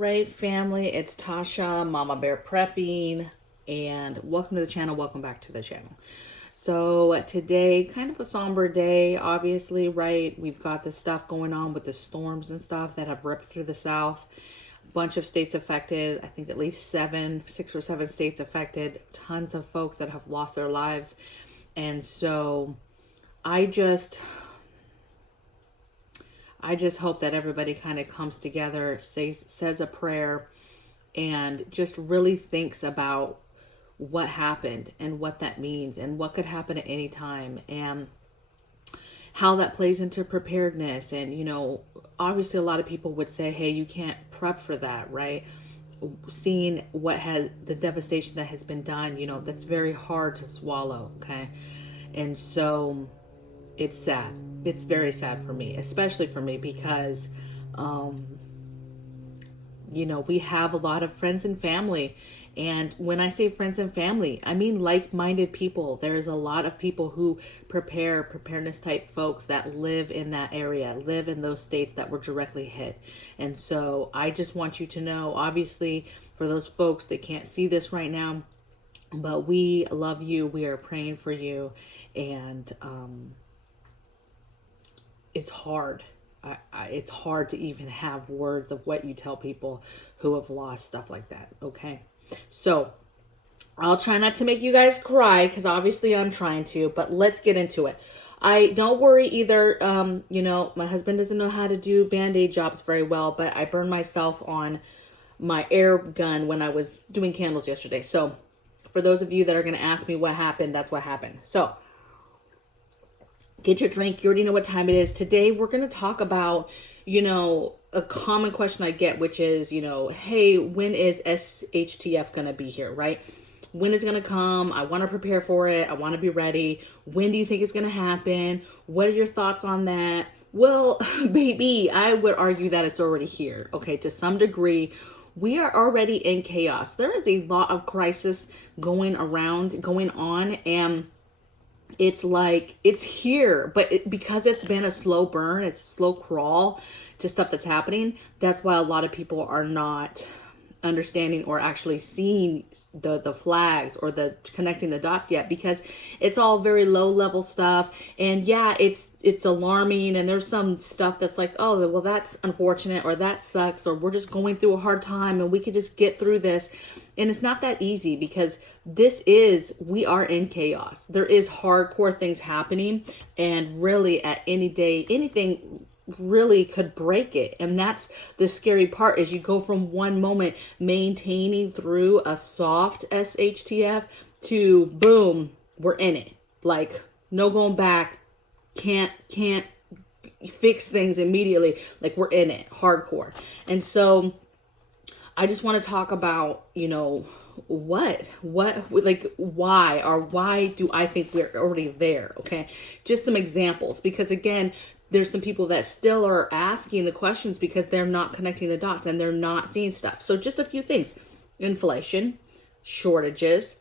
right, family, it's Tasha, Mama Bear Prepping, and welcome to the channel. Welcome back to the channel. So today, kind of a somber day, obviously, right? We've got the stuff going on with the storms and stuff that have ripped through the South. A bunch of states affected. I think at least 6 or 7 states affected. Tons of folks that have lost their lives. And so I just hope that everybody kind of comes together, says a prayer, and just really thinks about what happened and what that means and what could happen at any time and how that plays into preparedness. And, obviously a lot of people would say, hey, you can't prep for that, right? Seeing the devastation that has been done, that's very hard to swallow, okay? And so it's sad. It's very sad for me, especially for me, because, we have a lot of friends and family. And when I say friends and family, I mean like-minded people. There's a lot of people who preparedness type folks that live in that area, live in those states that were directly hit. And so I just want you to know, obviously, for those folks that can't see this right now, but we love you. We are praying for you. And, it's hard. It's hard to even have words of what you tell people who have lost stuff like that. Okay. So I'll try not to make you guys cry, because obviously I'm trying to, but let's get into it. I don't worry either. My husband doesn't know how to do Band-Aid jobs very well, but I burned myself on my air gun when I was doing candles yesterday. So for those of you that are going to ask me what happened, that's what happened. So get your drink. You already know what time it is. Today, we're going to talk about, a common question I get, which is, hey, when is SHTF going to be here, right? When is it going to come? I want to prepare for it. I want to be ready. When do you think it's going to happen? What are your thoughts on that? Well, baby, I would argue that it's already here. Okay, to some degree, we are already in chaos. There is a lot of crisis going on, and it's like it's here, but because it's been a slow burn, it's a slow crawl to stuff that's happening. That's why a lot of people are not understanding or actually seeing the flags or the connecting the dots yet, because it's all very low level stuff. And yeah, it's alarming, and there's some stuff that's like, oh, well, that's unfortunate, or that sucks, or we're just going through a hard time and we could just get through this. And it's not that easy, because we are in chaos. There is hardcore things happening, and really at any day, anything really could break it. And that's the scary part, is you go from one moment maintaining through a soft SHTF to boom, we're in it. Like, no going back. Can't fix things immediately. Like, we're in it hardcore. And so I just want to talk about, why do I think we're already there? Okay. Just some examples, because again, there's some people that still are asking the questions because they're not connecting the dots and they're not seeing stuff. So just a few things: inflation, shortages,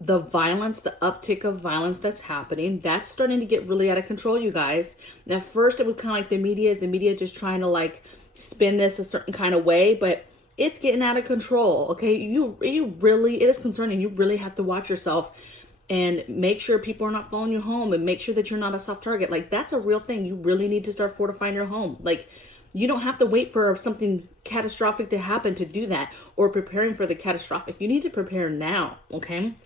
the violence, the uptick of violence that's happening. That's starting to get really out of control, you guys. At first it was kind of like the media just trying to like spin this a certain kind of way, but it's getting out of control. Okay. It is concerning. You really have to watch yourself and make sure people are not following you home, and make sure that you're not a soft target. Like, that's a real thing. You really need to start fortifying your home. Like, you don't have to wait for something catastrophic to happen to do that, or preparing for the catastrophic. You need to prepare now. Okay.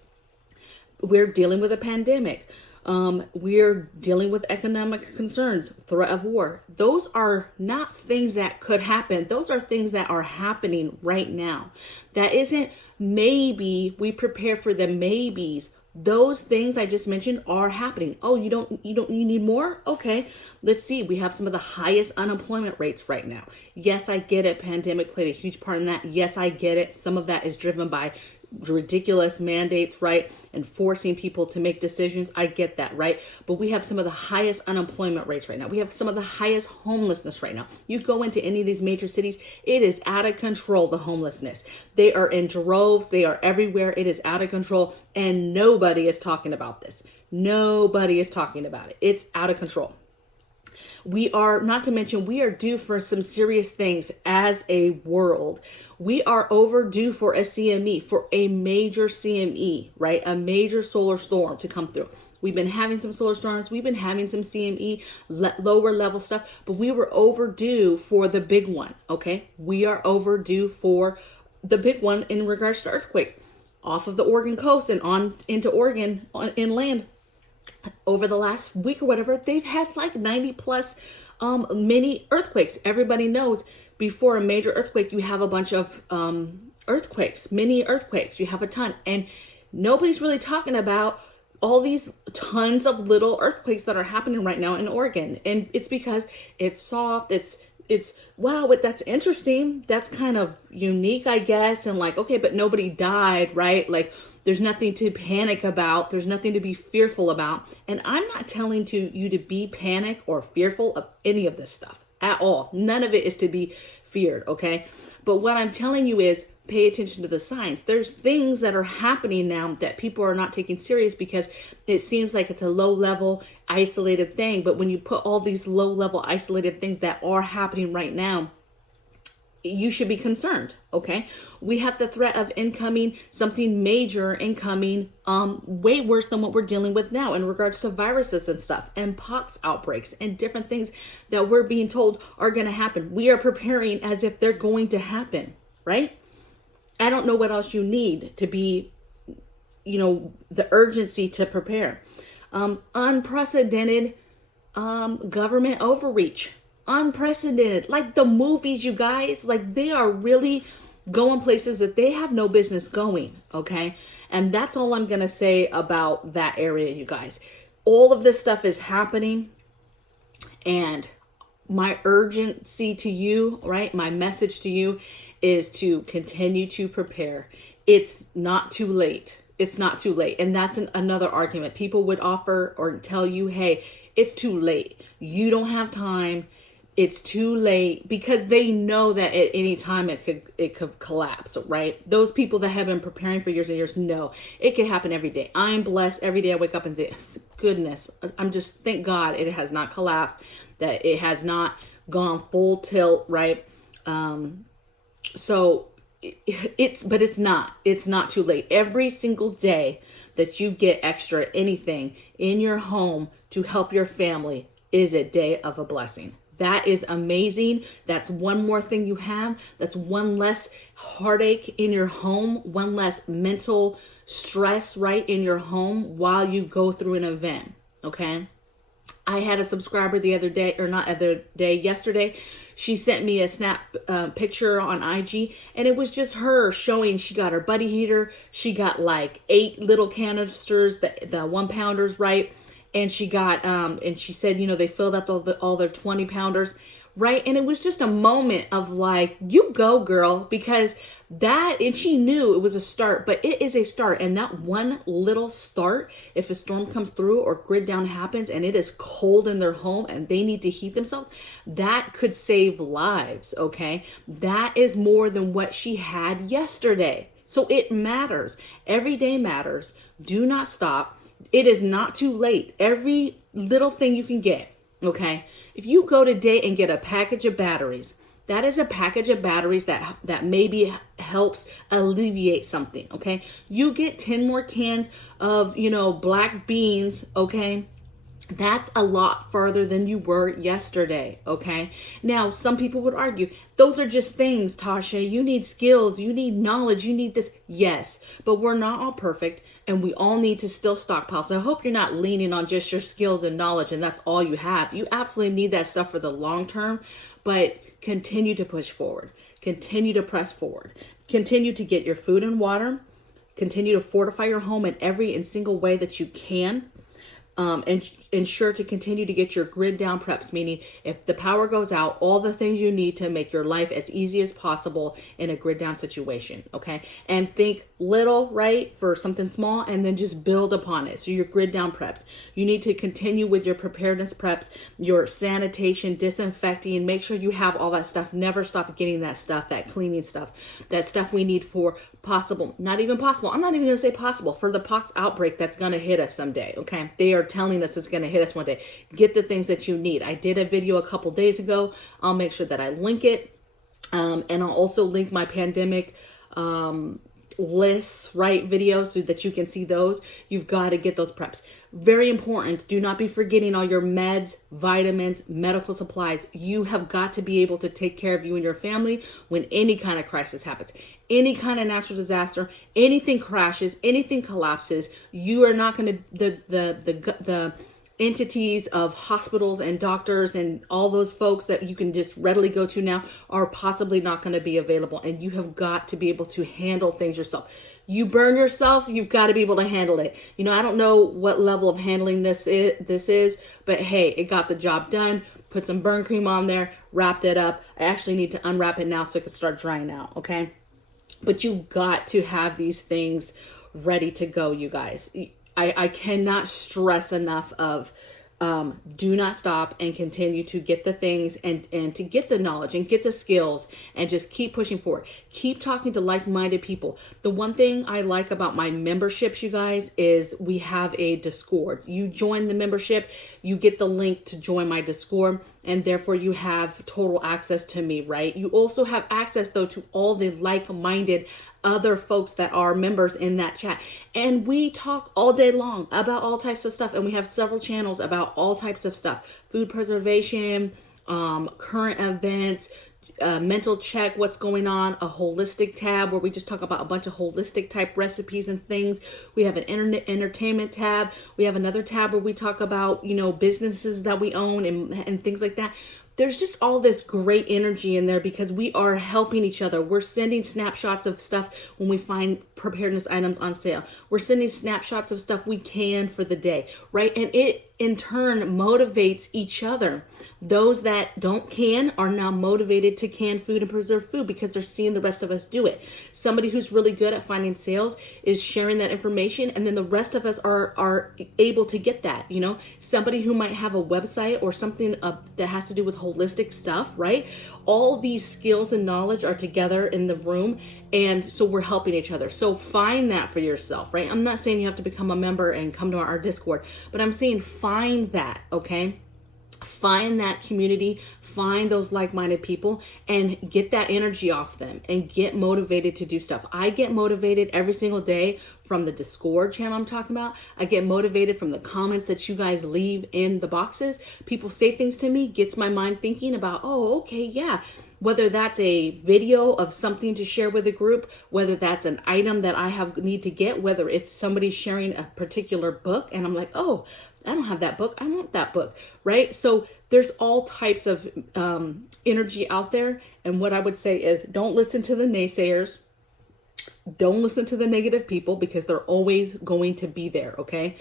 We're dealing with a pandemic. We're dealing with economic concerns, threat of war. Those are not things that could happen. Those are things that are happening right now. That isn't maybe we prepare for the maybes. Those things I just mentioned are happening. Oh, you need more? Okay. Let's see. We have some of the highest unemployment rates right now. Yes, I get it. Pandemic played a huge part in that. Yes, I get it. Some of that is driven by ridiculous mandates, right? And forcing people to make decisions. I get that, right? But we have some of the highest unemployment rates right now. We have some of the highest homelessness right now. You go into any of these major cities, it is out of control, the homelessness. They are in droves. They are everywhere. It is out of control. And nobody is talking about this. Nobody is talking about it. It's out of control. We are, not to mention, we are due for some serious things as a world. We are overdue for a CME, for a major CME, right? A major solar storm to come through. We've been having some solar storms. We've been having some CME, lower level stuff, but we were overdue for the big one, okay? We are overdue for the big one in regards to earthquake off of the Oregon coast and on into Oregon inland. Over the last week or whatever, they've had like 90 plus mini earthquakes. Everybody knows before a major earthquake, you have a bunch of earthquakes, mini earthquakes. You have a ton. And nobody's really talking about all these tons of little earthquakes that are happening right now in Oregon. And it's because it's soft. It's wow, but that's interesting. That's kind of unique, I guess. And like, okay, but nobody died, right? Like, there's nothing to panic about. There's nothing to be fearful about. And I'm not telling you to be panic or fearful of any of this stuff at all. None of it is to be feared, okay? But what I'm telling you is pay attention to the signs. There's things that are happening now that people are not taking serious because it seems like it's a low-level, isolated thing. But when you put all these low-level, isolated things that are happening right now, you should be concerned, okay? We have the threat of incoming, something major incoming, way worse than what we're dealing with now in regards to viruses and stuff, and pox outbreaks and different things that we're being told are going to happen. We are preparing as if they're going to happen, right? I don't know what else you need to be, the urgency to prepare. Unprecedented government overreach. Unprecedented, like the movies, you guys, like they are really going places that they have no business going, okay? And that's all I'm gonna say about that area, you guys. All of this stuff is happening, and my urgency to you, right? My message to you is to continue to prepare. It's not too late. It's not too late. And that's another argument. People would offer or tell you, hey, it's too late. You don't have time. It's too late, because they know that at any time it could collapse, right? Those people that have been preparing for years and years know it could happen every day. I'm blessed every day I wake up and think, goodness, thank God it has not collapsed, that it has not gone full tilt, right? So it's not too late. Every single day that you get extra anything in your home to help your family is a day of a blessing. That is amazing. That's one more thing you have. That's one less heartache in your home, one less mental stress, right, in your home while you go through an event, okay? I had a subscriber yesterday. She sent me a snap picture on IG, and it was just her showing she got her buddy heater. She got like 8 little canisters, the 1-pounders, right? And she got, and she said, they filled up all their 20-pounders, right? And it was just a moment of like, you go, girl, because and she knew it was a start, but it is a start. And that one little start, if a storm comes through or grid down happens and it is cold in their home and they need to heat themselves, that could save lives, okay? That is more than what she had yesterday. So it matters. Every day matters. Do not stop. It is not too late. Every little thing you can get, okay? If you go today and get a package of batteries, that is a package of batteries that maybe helps alleviate something, okay? You get 10 more cans of, black beans, okay? That's a lot farther than you were yesterday, okay? Now, some people would argue, those are just things, Tasha. You need skills, you need knowledge, you need this. Yes, but we're not all perfect, and we all need to still stockpile. So I hope you're not leaning on just your skills and knowledge, and that's all you have. You absolutely need that stuff for the long term, but continue to push forward. Continue to press forward. Continue to get your food and water. Continue to fortify your home in every and single way that you can. And ensure to continue to get your grid down preps, meaning if the power goes out, all the things you need to make your life as easy as possible in a grid down situation, okay? And think little, right, for something small, and then just build upon it. So your grid down preps. You need to continue with your preparedness preps, your sanitation, disinfecting, make sure you have all that stuff. Never stop getting that stuff, that cleaning stuff, that stuff we need for possible, not even possible. I'm not even gonna say possible, for the pox outbreak that's gonna hit us someday, okay? They are telling us it's gonna hit us one day. Get the things that you need. I did a video a couple days ago. I'll make sure that I link it. And I'll also link my pandemic, lists, right, videos, so that you can see those. You've got to get those preps. Very important. Do not be forgetting all your meds, vitamins, medical supplies. You have got to be able to take care of you and your family when any kind of crisis happens, any kind of natural disaster, anything crashes, anything collapses. You are not going to, the entities of hospitals and doctors and all those folks that you can just readily go to now are possibly not going to be available, and you have got to be able to handle things yourself. You burn yourself, you've got to be able to handle it. You know, I don't know what level of handling this is, but hey, it got the job done. Put some burn cream on there, wrapped it up. I actually need to unwrap it now so it can start drying out, okay? But you've got to have these things ready to go, you guys. I cannot stress enough of do not stop and continue to get the things and to get the knowledge and get the skills and just keep pushing forward. Keep talking to like-minded people. The one thing I like about my memberships, you guys, is we have a Discord. You join the membership, you get the link to join my Discord, and therefore you have total access to me, right? You also have access, though, to all the like-minded other folks that are members in that chat, and we talk all day long about all types of stuff, and we have several channels about all types of stuff: food preservation, current events, mental check, what's going on, a holistic tab where we just talk about a bunch of holistic type recipes and things. We have an internet entertainment tab. We have another tab where we talk about, you know, businesses that we own and things like that. There's just all this great energy in there because we are helping each other. We're sending snapshots of stuff when we find preparedness items on sale. We're sending snapshots of stuff we can for the day, right? And it in turn motivates each other. Those that don't can are now motivated to can food and preserve food because they're seeing the rest of us do it. Somebody who's really good at finding sales is sharing that information, and then the rest of us are able to get that. You know, somebody who might have a website or something that has to do with holistic stuff, right? All these skills and knowledge are together in the room, and so we're helping each other. So find that for yourself, right? I'm not saying you have to become a member and come to our Discord, but I'm saying find that, okay? Find that community, find those like-minded people, and get that energy off them and get motivated to do stuff. I get motivated every single day from the Discord channel I'm talking about. I get motivated from the comments that you guys leave in the boxes. People say things to me, gets my mind thinking about, oh, okay, yeah. Whether that's a video of something to share with a group, whether that's an item that I need to get, whether it's somebody sharing a particular book and I'm like, oh, I don't have that book. I want that book, right? So there's all types of energy out there. And what I would say is don't listen to the naysayers. Don't listen to the negative people because they're always going to be there, okay?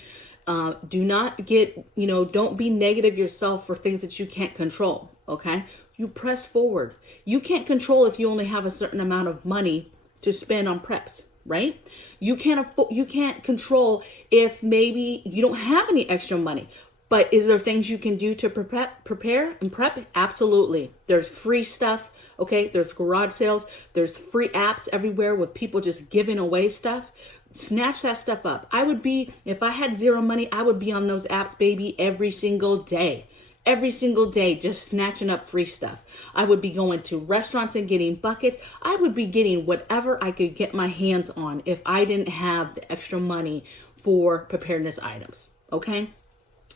Do not get, don't be negative yourself for things that you can't control, okay? You press forward. You can't control if you only have a certain amount of money to spend on preps, right? You can't control if maybe you don't have any extra money. But is there things you can do to prepare and prep? Absolutely. There's free stuff, okay? There's garage sales. There's free apps everywhere with people just giving away stuff. Snatch that stuff up. If I had zero money, I would be on those apps, baby, every single day. Every single day, just snatching up free stuff. I would be going to restaurants and getting buckets. I would be getting whatever I could get my hands on if I didn't have the extra money for preparedness items, okay?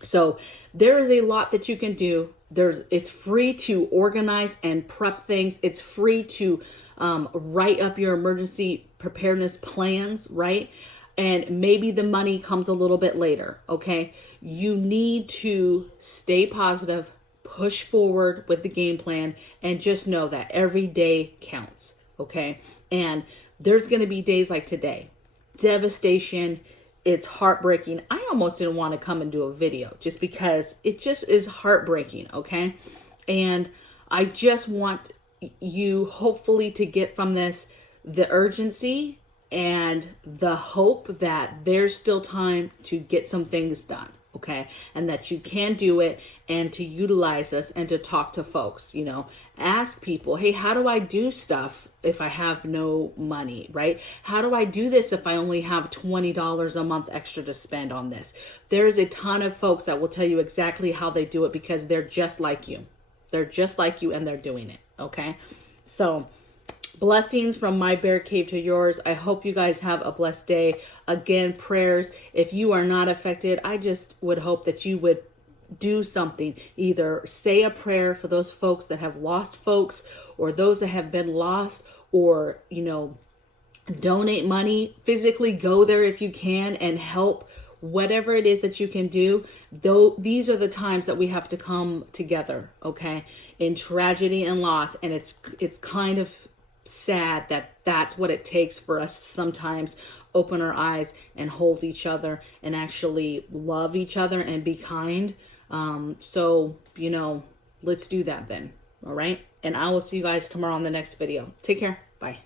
So there is a lot that you can do. It's free to organize and prep things. It's free to write up your emergency preparedness plans, right? And maybe the money comes a little bit later, okay? You need to stay positive, push forward with the game plan, and just know that every day counts, okay? And there's going to be days like today. Devastation. It's heartbreaking. I almost didn't want to come and do a video just because it just is heartbreaking, okay? And I just want you hopefully to get from this the urgency and the hope that there's still time to get some things done. Okay. And that you can do it, and to utilize us, and to talk to folks, you know, ask people, hey, how do I do stuff if I have no money, right? How do I do this if I only have $20 a month extra to spend on this? There's a ton of folks that will tell you exactly how they do it, because they're just like you. They're just like you, and they're doing it. Okay. So blessings from my bear cave to yours. I hope you guys have a blessed day. Again, prayers. If you are not affected, I just would hope that you would do something. Either say a prayer for those folks that have lost folks, or those that have been lost, or, you know, donate money, physically go there if you can and help. Whatever it is that you can do, though, these are the times that we have to come together, okay, in tragedy and loss. And it's kind of sad that that's what it takes for us to sometimes open our eyes and hold each other and actually love each other and be kind. So, you know, let's do that then. All right. And I will see you guys tomorrow on the next video. Take care. Bye.